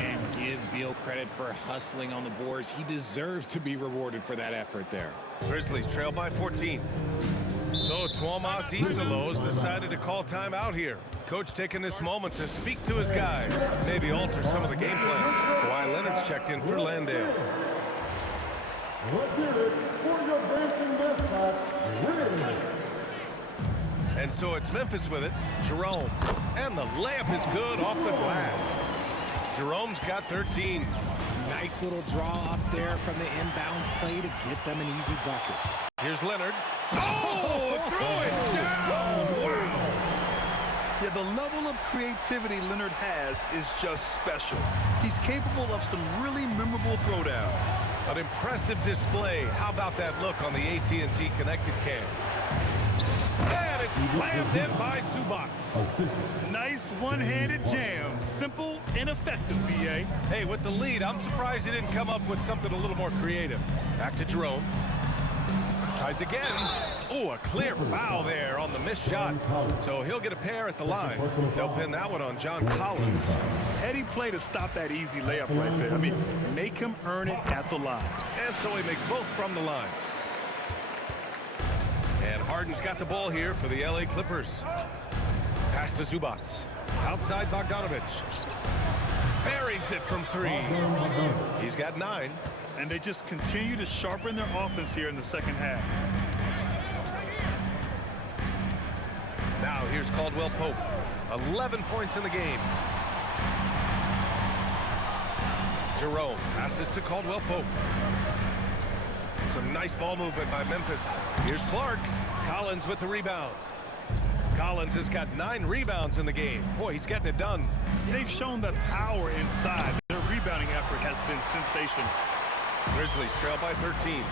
And give Beal credit for hustling on the boards. He deserves to be rewarded for that effort there. Grizzlies trail by 14. So Tuomas Isalos decided to call timeout here. Coach taking this moment to speak to his guys. Maybe alter some of the game plan. Kawhi Leonard's checked in for Landale. Let's hear it for your best mascot, Riz. And so it's Memphis with it. Jerome. And the layup is good off the glass. Jerome's got 13. Nice little draw up there from the inbounds play to get them an easy bucket. Here's Leonard. Oh, throw it down. Wow. Yeah, the level of creativity Leonard has is just special. He's capable of some really memorable throwdowns. An impressive display. How about that look on the AT&T connected cam? And it's slammed in by Zubac. Nice one-handed jam. Simple and effective, BA. Hey, with the lead, I'm surprised he didn't come up with something a little more creative. Back to Jerome. Tries again. Oh, a clear foul there on the missed shot. So he'll get a pair at the line. They'll pin that one on John Collins. Heady play to stop that easy layup right there. I mean, make him earn it at the line. And so he makes both from the line. And Harden's got the ball here for the LA Clippers. Pass to Zubac. Outside Bogdanovich. Buries it from 3. He's got 9. And they just continue to sharpen their offense here in the second half. Now here's Caldwell Pope. 11 points in the game. Jerome passes to Caldwell Pope. Some nice ball movement by Memphis. Here's Clark. Collins with the rebound. Collins has got 9 rebounds in the game. Boy, he's getting it done. They've shown that power inside. Their rebounding effort has been sensational. Grizzlies trail by 13.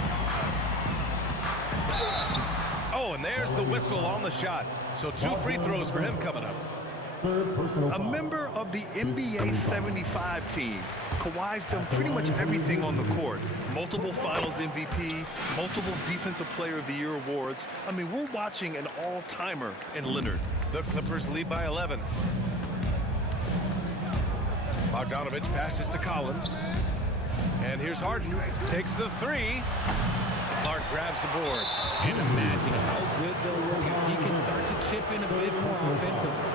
Oh, and there's the whistle on the shot. So 2 free throws for him coming up. A member of the NBA 75 team, Kawhi's done pretty much everything on the court. Multiple Finals MVP, multiple Defensive Player of the Year awards. I mean, we're watching an all-timer in Leonard. The Clippers lead by 11. Bogdanovich passes to Collins. And here's Harden. Takes the 3. Clark grabs the board. And imagine how good they'll look if he can start to chip in a bit more offensively.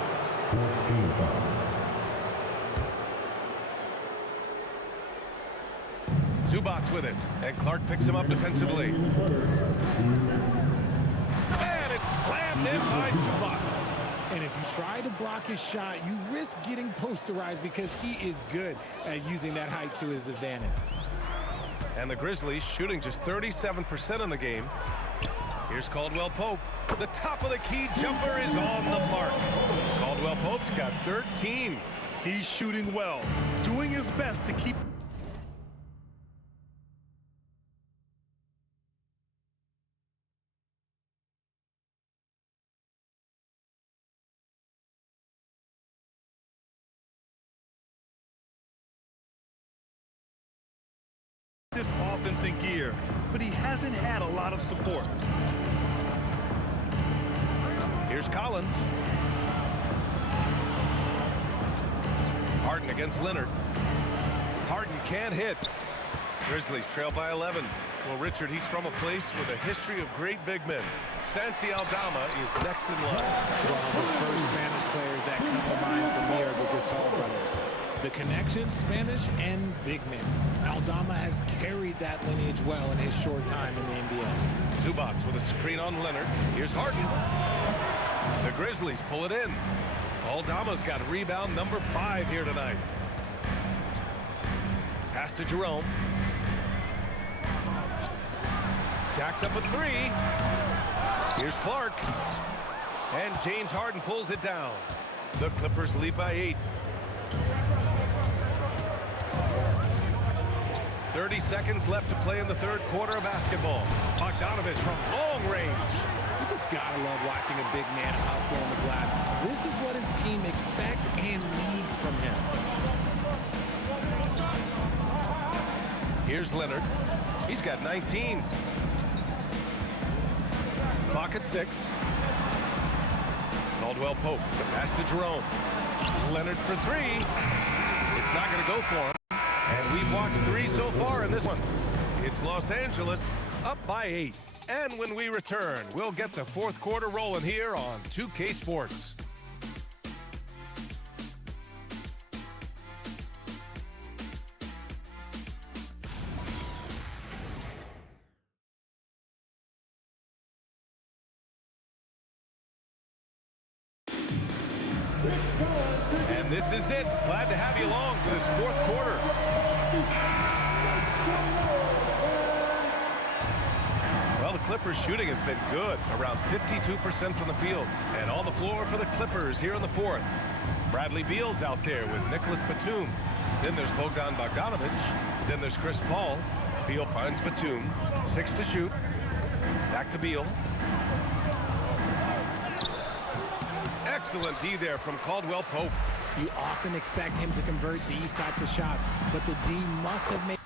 Zubac with it. And Clark picks him up defensively. And it's slammed in by Zubac. And if you try to block his shot, you risk getting posterized because he is good at using that height to his advantage. And the Grizzlies shooting just 37% in the game. Here's Caldwell Pope. The top of the key jumper is on the mark. Caldwell Pope's got 13. He's shooting well, doing his best to keep this offense in gear, but he hasn't had a lot of support. Here's Collins. Harden against Leonard. Harden can't hit. Grizzlies trail by 11. Well, Richard, he's from a place with a history of great big men. Santi Aldama is next in line. Well, the first Spanish players that come to mind for me are the Gasol brothers. The connection, Spanish and big men. Aldama has carried that lineage well in his short time in the NBA. Zubac with a screen on Leonard. Here's Harden. The Grizzlies pull it in. Aldama's got rebound number 5 here tonight. Pass to Jerome. Jacks up a 3. Here's Clark. And James Harden pulls it down. The Clippers lead by 8. 30 seconds left to play in the third quarter of basketball. Bogdanovich from long range. You just gotta love watching a big man hustle on the glass. This is what his team expects and needs from him. Here's Leonard. He's got 19. Clock at 6. Caldwell Pope. The pass to Jerome. Leonard for 3. It's not going to go for him. And we've watched 3 so far in this one. It's Los Angeles up by 8. And when we return, we'll get the fourth quarter rolling here on 2K Sports. And this is it. Glad to have you along for this fourth quarter. Well, the Clippers shooting has been good, around 52% from the field. And on the floor for the Clippers here in the fourth. Bradley Beal's out there with Nicholas Batum. Then there's Bogdan Bogdanovich. Then there's Chris Paul. Beal finds Batum. 6 to shoot. Back to Beal. Excellent D there from Caldwell Pope. You often expect him to convert these types of shots, but the D must have made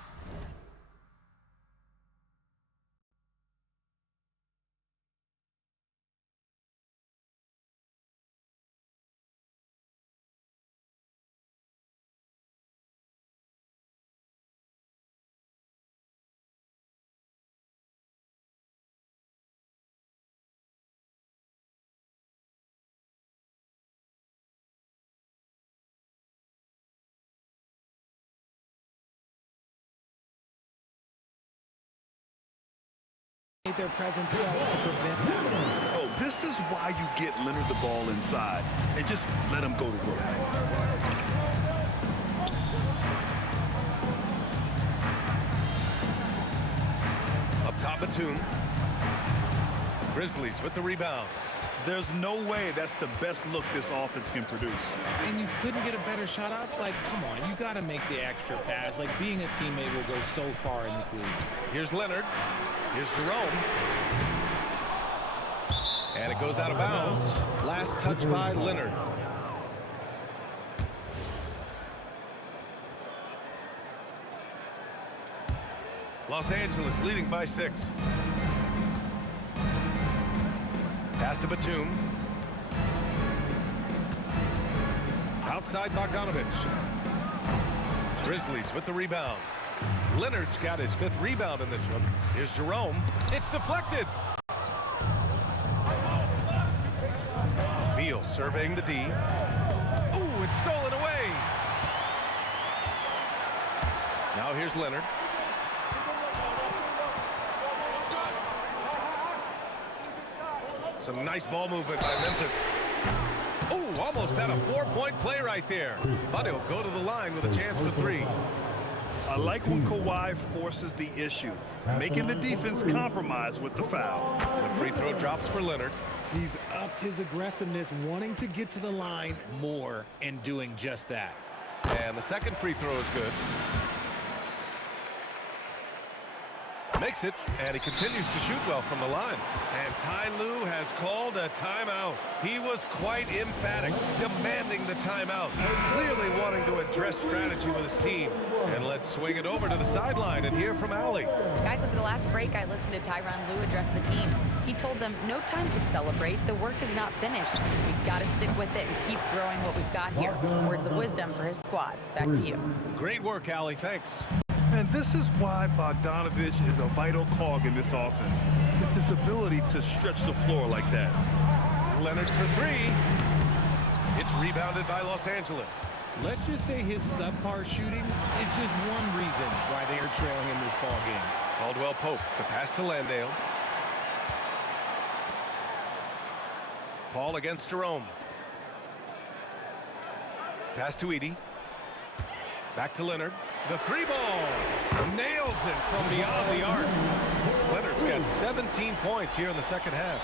their presence felt to prevent that. Oh, this is why you get Leonard the ball inside and just let him go to work. Up top, Batum. Grizzlies with the rebound. There's no way that's the best look this offense can produce. And you couldn't get a better shot off? Like, come on, you got to make the extra pass. Like, being a teammate will go so far in this league. Here's Leonard. Here's Jerome. And it goes out of bounds. Last touch by Leonard. Los Angeles leading by 6. Pass to Batum. Outside Bogdanovich. Grizzlies with the rebound. Leonard's got his 5th rebound in this one. Here's Jerome. It's deflected. Beal surveying the D. Ooh, it's stolen away. Now here's Leonard. Some nice ball movement by Memphis. Oh, almost had a 4-point play right there. But he'll go to the line with a chance for 3. I like when Kawhi forces the issue, making the defense compromise with the foul. The free throw drops for Leonard. He's upped his aggressiveness, wanting to get to the line more and doing just that. And the second free throw is good. Makes it, and he continues to shoot well from the line. And Ty Lue has called a timeout. He was quite emphatic, demanding the timeout, clearly wanting to address strategy with his team. And let's swing it over to the sideline and hear from Allie. Guys, over the last break, I listened to Tyronn Lue address the team. He told them, no time to celebrate. The work is not finished. We've got to stick with it and keep growing what we've got here. Words of wisdom for his squad. Back to you. Great work, Allie. Thanks. And this is why Bogdanovich is a vital cog in this offense. It's his ability to stretch the floor like that. Leonard for 3. It's rebounded by Los Angeles. Let's just say his subpar shooting is just one reason why they are trailing in this ball game. Caldwell Pope, the pass to Landale. Paul against Jerome. Pass to Edey. Back to Leonard. The 3 ball. Nails it from beyond the arc. Leonard's got 17 points here in the second half.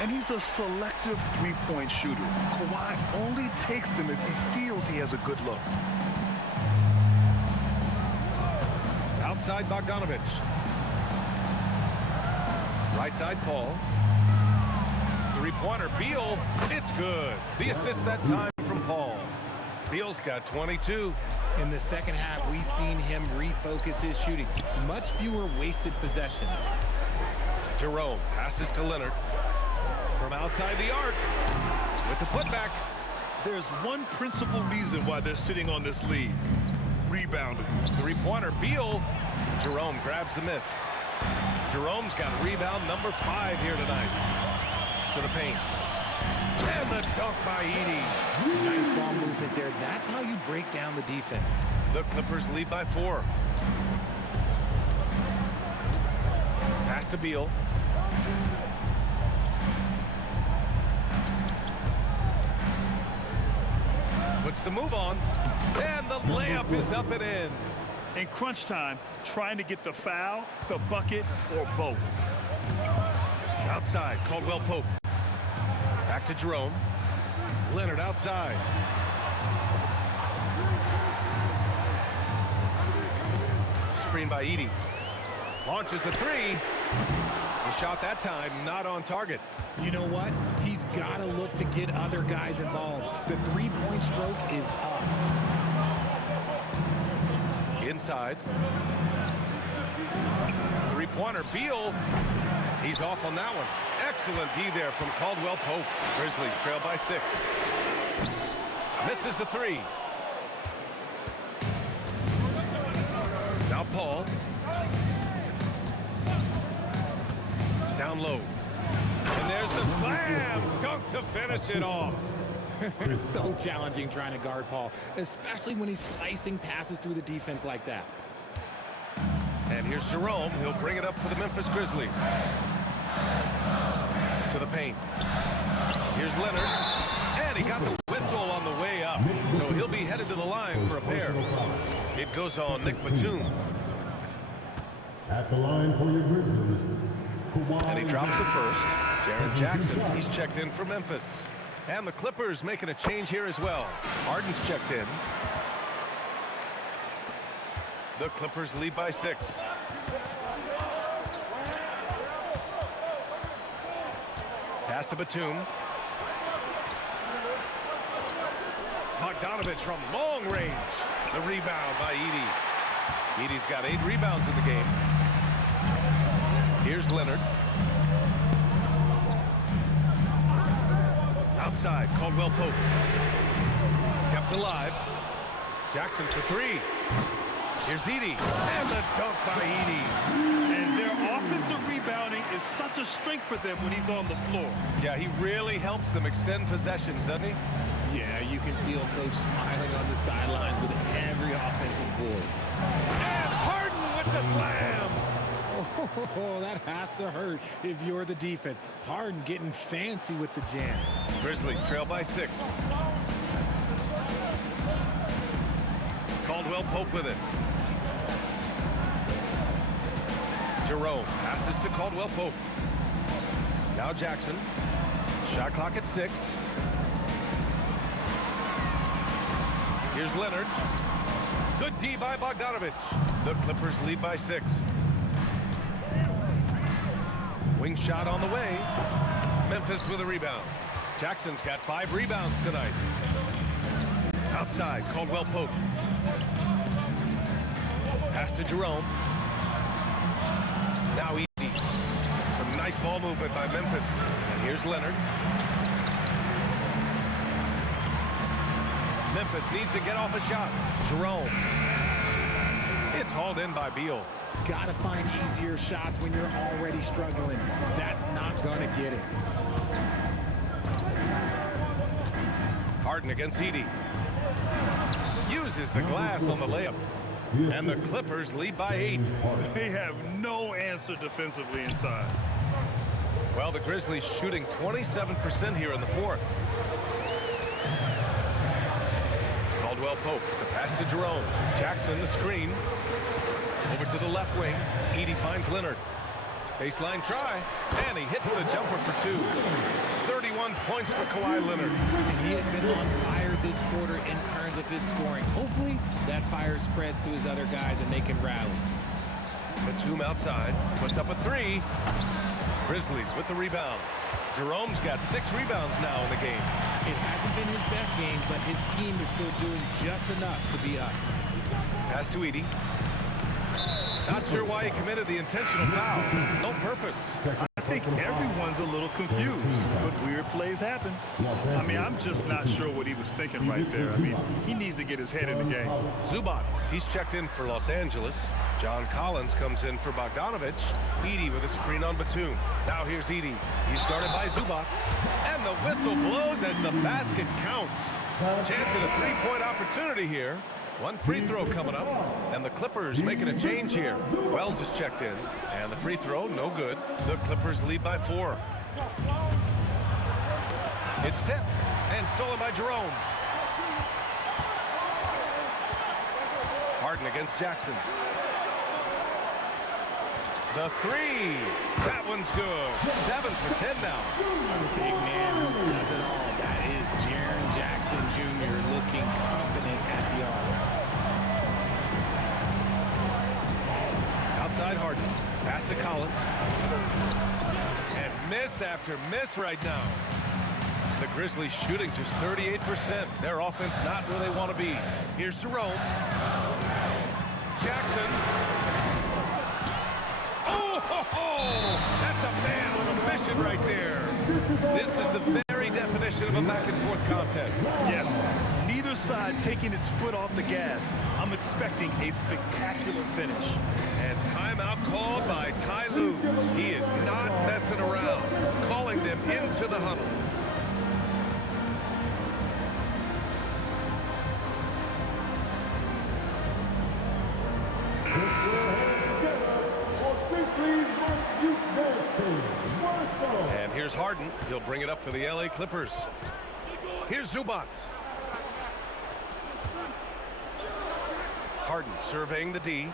And he's a selective three-point shooter. Kawhi only takes them if he feels he has a good look. Outside Bogdanovich. Right side Paul. 3-pointer Beal. It's good. The assist that time from Paul. Beal's got 22. In the second half, we've seen him refocus his shooting. Much fewer wasted possessions. Jerome passes to Leonard. From outside the arc. With the putback. There's one principal reason why they're sitting on this lead. Rebounding. 3-pointer Beal. Jerome grabs the miss. Jerome's got rebound number 5 here tonight. To the paint. And the dunk by Edey. Nice ball movement there. That's how you break down the defense. The Clippers lead by 4. Pass to Beal. Puts the move on. And the layup is up and in. In crunch time, trying to get the foul, the bucket, or both. Outside, Caldwell Pope. Back to Jerome. Leonard outside. Screen by Edey. Launches a 3. The shot that time not on target. You know what? He's got to look to get other guys involved. The three-point stroke is off. Inside. 3-pointer Beal. He's off on that one. Excellent D there from Caldwell Pope. Grizzlies trail by 6. Misses the 3. Now Paul. Down low. And there's the slam. Dunk to finish it off. It's so challenging trying to guard Paul, especially when he's slicing passes through the defense like that. And here's Jerome. He'll bring it up for the Memphis Grizzlies. To the paint. Here's Leonard. And he got the whistle on the way up. So he'll be headed to the line for a pair. It goes on Nick Batum. At the line for your Grizzlies, Kawhi. And he drops it first. Jaren Jackson, he's checked in for Memphis. And the Clippers making a change here as well. Harden's checked in. The Clippers lead by 6. Pass to Batum. Bogdanovich from long range. The rebound by Edey. Edey's got 8 rebounds in the game. Here's Leonard. Outside, Caldwell Pope. Kept alive. Jackson for 3. Here's Edey. And the dunk by Edey. And their offensive rebounding is such a strength for them when he's on the floor. Yeah, he really helps them extend possessions, doesn't he? Yeah, you can feel Coach smiling on the sidelines with every offensive board. And Harden with the slam. Oh, that has to hurt if you're the defense. Harden getting fancy with the jam. Grizzlies trail by 6. Caldwell Pope with it. Jerome passes to Caldwell Pope. Now Jackson. Shot clock at 6. Here's Leonard. Good D by Bogdanovich. The Clippers lead by 6. Wing shot on the way. Memphis with a rebound. Jackson's got 5 rebounds tonight. Outside, Caldwell Pope. Pass to Jerome. Now Edey. Some nice ball movement by Memphis. And here's Leonard. Memphis needs to get off a shot. Jerome. It's hauled in by Beal. Gotta find easier shots when you're already struggling. That's not gonna get it. Harden against Edey. Uses the glass on the layup. And the Clippers lead by 8. They have no answer defensively inside. Well, the Grizzlies shooting 27% here in the 4th. Caldwell Pope, the pass to Jerome. Jackson, the screen. Over to the left wing. Edey finds Leonard. Baseline try. And he hits the jumper for 2. 31 points for Kawhi Leonard. And he has been on fire this quarter in terms of his scoring. Hopefully, that fire spreads to his other guys and they can rally. Batum outside. Puts up a 3. Grizzlies with the rebound. Jerome's got 6 rebounds now in the game. It hasn't been his best game, but his team is still doing just enough to be up. Pass to Edey. Not sure why he committed the intentional foul. No purpose. I think everyone's a little confused, but weird plays happen. I mean, I'm just not sure what he was thinking right there. I mean, he needs to get his head in the game. Zubac, he's checked in for Los Angeles. John Collins comes in for Bogdanovich. Edey with a screen on Batum. Now here's Edey. He's guarded by Zubac. And the whistle blows as the basket counts. Chance at a 3-point opportunity here. 1 free throw coming up, and the Clippers making a change here. Wells is checked in, and the free throw, no good. The Clippers lead by 4. It's tipped, and stolen by Jerome. Harden against Jackson. The 3, that one's good. 7 for 10 now. A big man who does it all. That is Jaren Jackson Jr. looking confident at the arc. Outside Harden. Pass to Collins. And miss after miss right now. The Grizzlies shooting just 38%. Their offense not where they want to be. Here's Jerome. Jackson. That's a man with a mission right there. This is the very definition of a back-and-forth contest. Yes, neither side taking its foot off the gas. I'm expecting a spectacular finish. And timeout called by Ty Lue. He is not messing around, calling them into the huddle. And here's Harden. He'll bring it up for the LA Clippers. Here's Zubac. Harden surveying the D.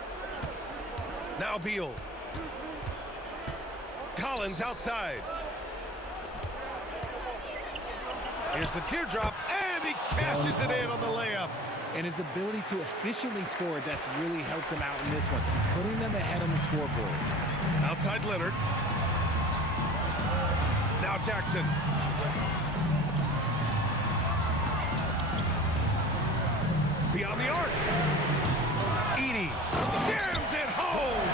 Now Beal. Collins outside. Here's the teardrop, and he cashes it in on the layup. And his ability to efficiently score, that's really helped him out in this one, putting them ahead on the scoreboard. Outside Leonard. Now Jackson. Beyond the arc. Edey jams it home.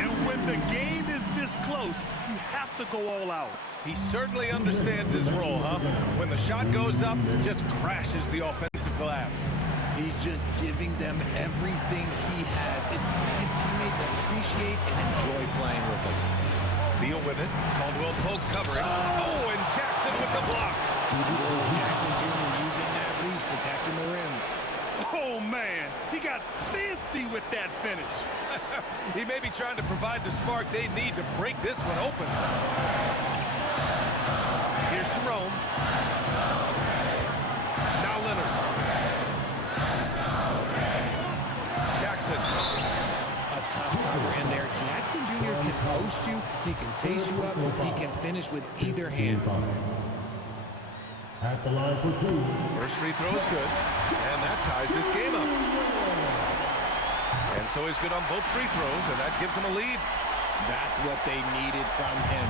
And when the game is this close, you have to go all out. He certainly understands his role, huh? When the shot goes up, it just crashes the offensive glass. He's just giving them everything he has. It's why his teammates appreciate and enjoy playing with him. Beal with it. Caldwell Pope covering. Oh, and Jackson with the block. Jackson Jr. using that reach, protecting the rim. Oh, man, he got fancy with that finish. He may be trying to provide the spark they need to break this one open. Here's to Rome. Now Leonard. Jackson. A tough cover in there. Jackson Jr. can post you. He can face you up. He can finish with either hand. At the line for two. First free throw is good, and that ties this game up. And so he's good on both free throws, and that gives him a lead. That's what they needed from him.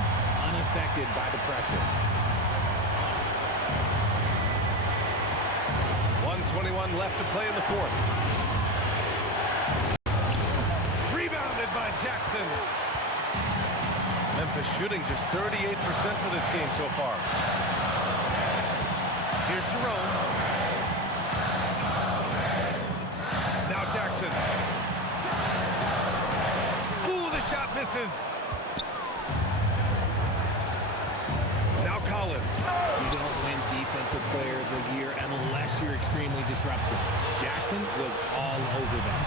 Unaffected by the pressure. 1:21 left to play in the fourth. Rebounded by Jackson. Memphis shooting just 38% for this game so far. Here's Jerome. Now Jackson. Ooh, the shot misses. Now Collins. You don't win Defensive Player of the Year unless you're extremely disruptive. Jackson was all over them.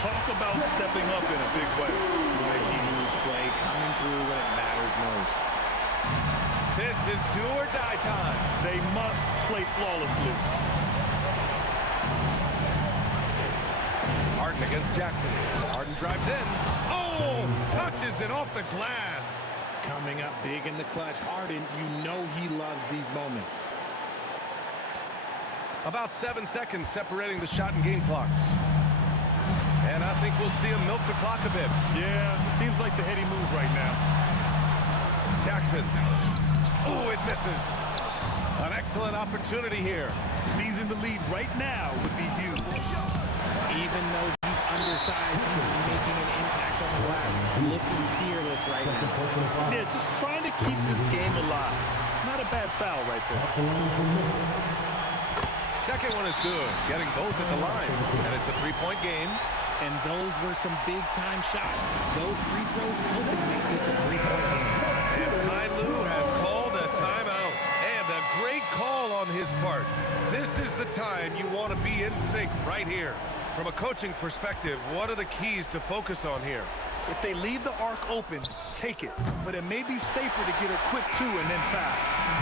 Talk about stepping up in a big way. What a huge play, coming through when it matters most. This is do or die time. They must play flawlessly. Harden against Jackson. Harden drives in. Oh, touches it off the glass. Coming up big in the clutch. Harden, you know he loves these moments. About 7 seconds separating the shot and game clocks. And I think we'll see him milk the clock a bit. Yeah, seems like the heady move right now. Jackson. Oh, it misses. An excellent opportunity here. Seizing the lead right now would be huge. Even though he's undersized, he's making an impact on the glass. Looking fearless right now. Yeah, just trying to keep this game alive. Not a bad foul right there. Second one is good. Getting both at the line. And it's a three-point game. And those were some big-time shots. Those free throws could make this a three-point game. And Ty Lue has called a timeout. And a great call on his part. This is the time you want to be in sync right here. From a coaching perspective, what are the keys to focus on here? If they leave the arc open, take it. But it may be safer to get a quick two and then foul.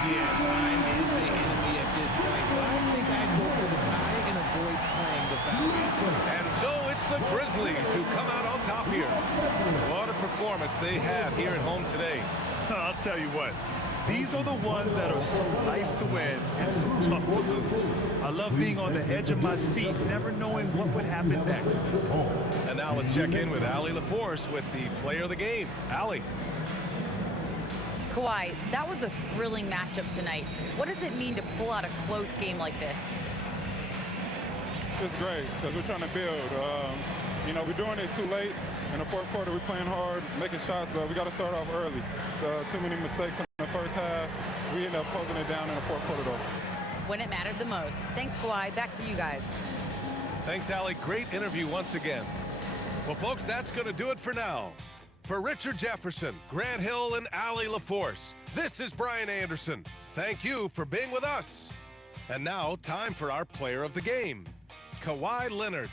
Yeah, time is the enemy at this point. So I think I'd go for the tie and avoid playing the foul game. And so it's the Grizzlies who come out on top here. What a performance they had here at home today. I'll tell you what. These are the ones that are so nice to win and so tough to lose. I love being on the edge of my seat, never knowing what would happen next. And now let's check in with Allie LaForce with the player of the game. Allie. Kawhi, that was a thrilling matchup tonight. What does it mean to pull out a close game like this? It's great because we're trying to build. You know, we're doing it too late. In the fourth quarter, we're playing hard, making shots, but we got to start off early. Too many mistakes in the first half. We end up closing it down in the fourth quarter, though. When it mattered the most. Thanks, Kawhi. Back to you guys. Thanks, Allie. Great interview once again. Well, folks, that's going to do it for now. For Richard Jefferson, Grant Hill, and Allie LaForce, this is Brian Anderson. Thank you for being with us. And now, time for our player of the game, Kawhi Leonard.